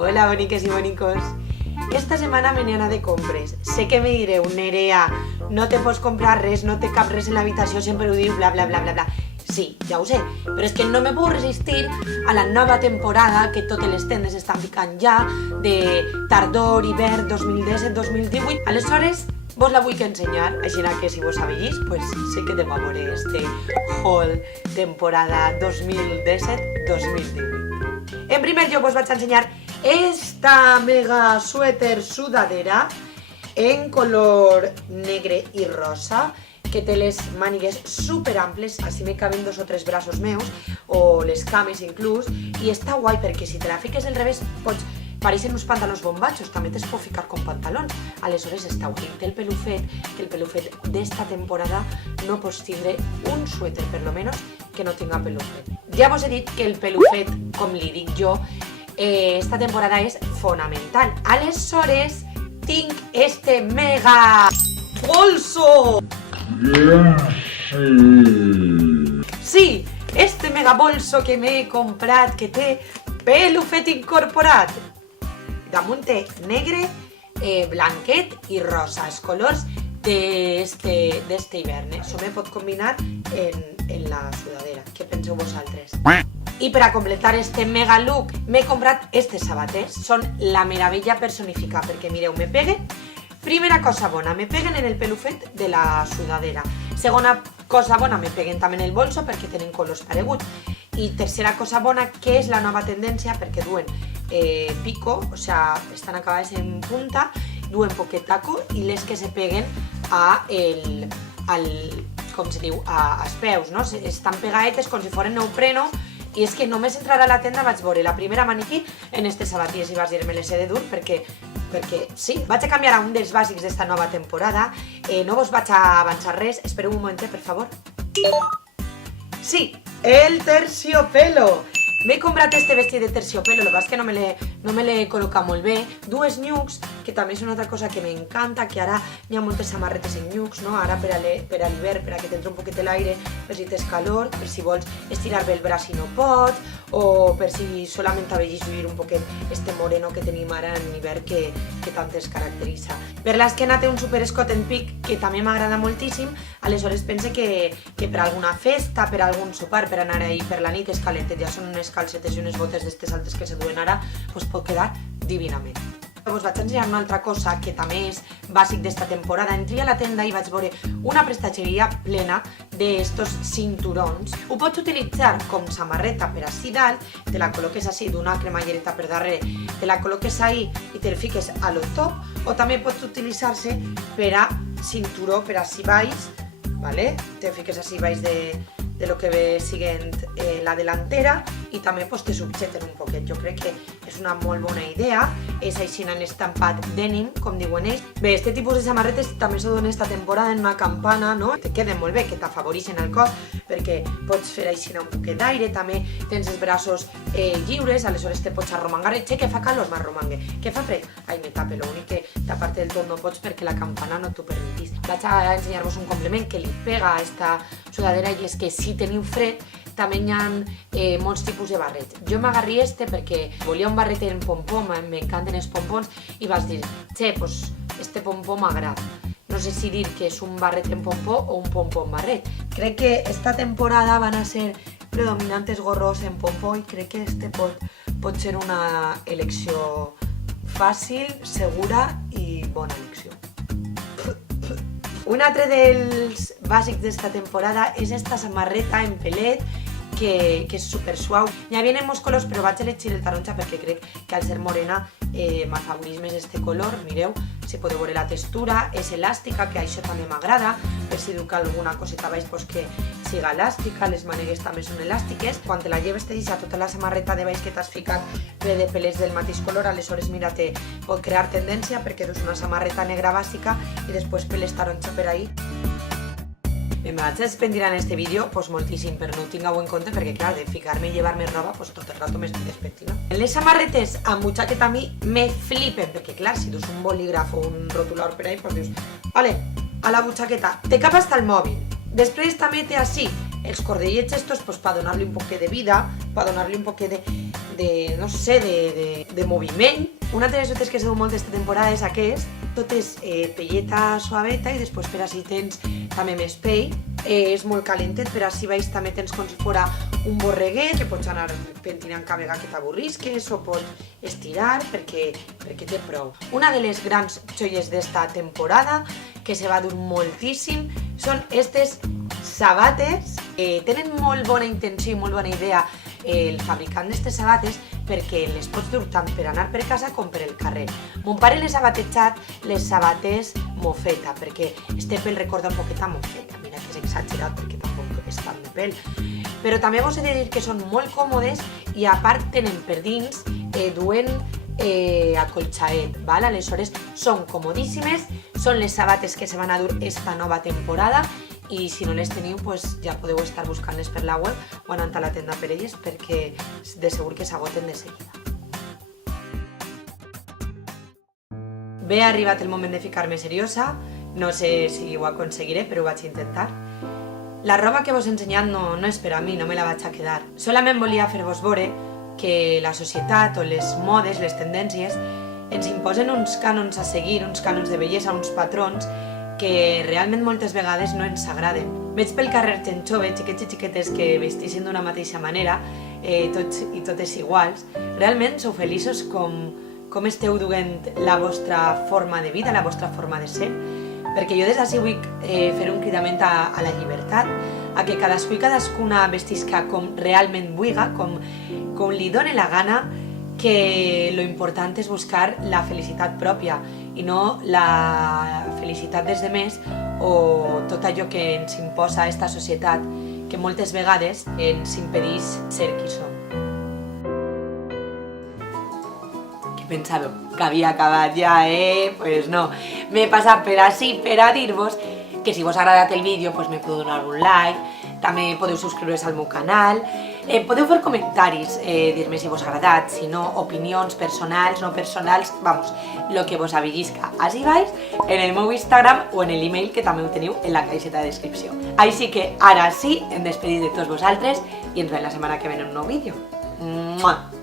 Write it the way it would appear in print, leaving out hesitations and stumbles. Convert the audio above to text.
Hola, boniques y bonicos. Esta setmana me n'he anat de compres. Sé que me direu, Nerea, no te pots comprar res, no te cap res en l'habitació, sempre ho dius, bla, bla, bla, bla, bla. Sí, ja ho sé, però és que no me puc resistir a la nova temporada que totes les tendes estan ficant ja de tardor, hivern, 2017-2018. Aleshores, vos la vull ensenyar, així que si vos sabéis, pues sé que demà veure este haul temporada 2017-2018. En primer lloc vos vaig ensenyar esta mega suéter sudadera en color negre i rosa, que té les mànigues super amples, així me caben 2 o 3 braços meus, o les cames inclús, i està guai perquè si te la fiques del revés pots pareixen uns pantalons bombatxos, també te'ls pot ficar com pantalons. Aleshores està guai. Té el pelufet, que el pelufet d'esta temporada no pots tindre un suéter, per lo menos, que no tinga pelufet. Ja vos he dit que el pelufet, com li dic jo, esta temporada és fonamental. Aleshores, tinc este mega bolso! Sí, este mega bolso que m'he comprat, que té pelufet incorporat. Damunt té negre, blanquet i rosa, els colors d'este hivern. Això me pot combinar en la sudadera. Què penseu vosaltres? I per a completar este mega look m'he comprat estes sabates. Són la meravella personificada, perquè mireu, me peguen. Primera cosa bona, me peguen en el pelufet de la sudadera. Segona cosa bona, me peguen també en el bolso perquè tenen colors pareguts. I tercera cosa bona, que és la nova tendència, perquè duen pico, o sea, estan acabades en punta, duen poquet taco i les que se peguen com se diu, als peus, no? Estan pegaetes com si foren neopreno. I és que només entrar a la tenda vaig veure la primera maniquí en estes sabatilles i vaig dir, me les he de dur perquè sí, vaig a canviar a un dels bàsics d'esta nova temporada. No vos vaig a avançar res, espereu un momentet, per favor. Sí, el terciopelo. M'he comprat este vestit de terciopelo, el que passa és que no me l'he col·locat molt bé. Dues nucs, que també és una altra cosa que m'encanta, que ara hi ha moltes samarretes en nucs, no? Ara per a l'hivern, per a que t'entra un poquet l'aire, per si tens calor, per si vols estirar bé el braç i no pots, o per si solament vegis lluir un poquet este moreno que tenim ara en hivern que tant es caracteritza. Per l'esquena té un super escot en pic que també m'agrada moltíssim, aleshores pense que per alguna festa, per algun sopar, per anar ahí per la nit escalentet, ja són unes calcetes i unes botes d'estes altes que se duen ara, doncs pot quedar divinament. Us vaig ensenyar una altra cosa que també és bàsic d'esta temporada. Entré a la tenda i vaig veure una prestatgeria plena d'estos cinturons. Ho pots utilitzar com samarreta per ací dalt, te la col·loques així d'una cremallereta per darrere, te la col·loques ahí i te la fiques a lo top, o també pots utilitzar-se per a cinturó per ací baix, te fiques així baix de lo que ve siguent la delantera i també te subjeten un poquet. Jo crec que és una molt bona idea, és així en estampat denim, com diuen ells. Bé, este tipus de samarretes també s'ho donen esta temporada en una campana, no? Te queden molt bé, que t'afavoreixen el cos, perquè pots fer així un poquet d'aire, també tens els braços lliures, aleshores te pots arromangar. Che, que fa calor, m'arromangue. Que fa fred? Ai, me tape, l'únic que tapar-te del tot no pots perquè la campana no t'ho permetís. Vaig a ensenyar-vos un complement que li pega a esta sudadera i és que si teniu fred també hi ha molts tipus de barrets. Jo m'agarri este perquè volia un barret en pompó, m'encanten els pompons, i vas dir, che, pues este pompó m'agrada. No sé si dir que és un barret en pompó o un pompó en barret. Crec que esta temporada van a ser predominantes gorros en pompó i crec que este pot ser una elecció fàcil, segura i bona elecció. Un altre dels bàsics d'esta temporada és esta samarreta en pelet que és super suau. N'hi havia en molts colors, però vaig elegir el taronja perquè crec que al ser morena m'afavoreix més este color. Mireu, si podeu veure la textura, és elàstica, que això també m'agrada, per si duc alguna coseta baix que siga elàstica, les mànigues també són elàstiques. Quan te la lleves te deixa tota la samarreta de baix que t'has ficat ple de pelets del mateix color, aleshores mira, te pot crear tendència perquè dus una samarreta negra bàsica i després peles taronja per ahí. Me vaig despentir en este vídeo moltíssim, però no ho tingueu en compte perquè, clar, de ficar-me i llevar-me roba, tot el rato m'estic despentint. Les samarretes amb butxaqueta a mi me flipen, perquè, clar, si dus un bolígraf o un rotulador per ahí, doncs dius, vale, a la butxaqueta, te cap hasta el mòbil. Després també té així els cordellets estos per donar-li un poquet de vida, per donar-li un poquet no sé, de moviment. Una de les notes que se du molt aquesta temporada és aquest, tot és pelleta suaveta i després per així tens també més pell. És molt calentet, per així baix també tens com si fora un borreguet que pots anar pentinant cada vegada que t'avorrisques o pots estirar perquè té prou. Una de les grans joies d'esta temporada que se va dur moltíssim són aquestes sabates. Tenen molt bona intenció i molt bona idea el fabricant d'aquestes sabates perquè les pots dur tant per anar per casa com per el carrer. Mon pare les ha batejat les sabates mofeta perquè este pèl recorda un poquet a mofeta. Mira que és exagerat perquè tampoc és tant de pèl. Però també vos he de dir que són molt còmodes i a part tenen per dins duen acolchaet, val? Aleshores són comodíssimes, són les sabates que se van a dur esta nova temporada i si no les teniu ja podeu estar buscant-les per la web o anant a la tenda per elles perquè de segur que s'agoten de seguida. Bé, ha arribat el moment de ficar-me seriosa, no sé si ho aconseguiré però ho vaig intentar. La roba que vos he ensenyat no és per a mi, no me la vaig a quedar. Solament volia fer-vos veure que la societat o les modes, les tendències, ens imposen uns cànons a seguir, uns cànons de bellesa, uns patrons que realment moltes vegades no ens agraden. Veig pel carrer gent jove, xiquets i xiquetes que vestixen d'una mateixa manera, tots i totes iguals. Realment sou feliços com esteu duent la vostra forma de vida, la vostra forma de ser? Perquè jo des d'ací vull fer un cridament a la llibertat, a que cadascú i cadascuna vestisca com realment vulga, com li doni la gana, que lo important és buscar la felicitat pròpia i no la felicitat dels demés o tot allò que ens imposa esta societat que moltes vegades ens impedeix ser qui som. Què pensàveu? Que havia acabat ja, Pues no. M'he passat per ací per a dir-vos que si vos ha agradat el vídeo me podeu donar un like, també podeu subscriure-vos al meu canal, podeu fer comentaris, dir-me si vos ha agradat, si no, opinions personals, no personals, vamos, lo que vos avillisca. Així vais en el meu Instagram o en l'email que també ho teniu en la caixeta de descripció. Així que ara sí, em despedim de tots vosaltres i ens veiem la setmana que ve en un nou vídeo. Mua!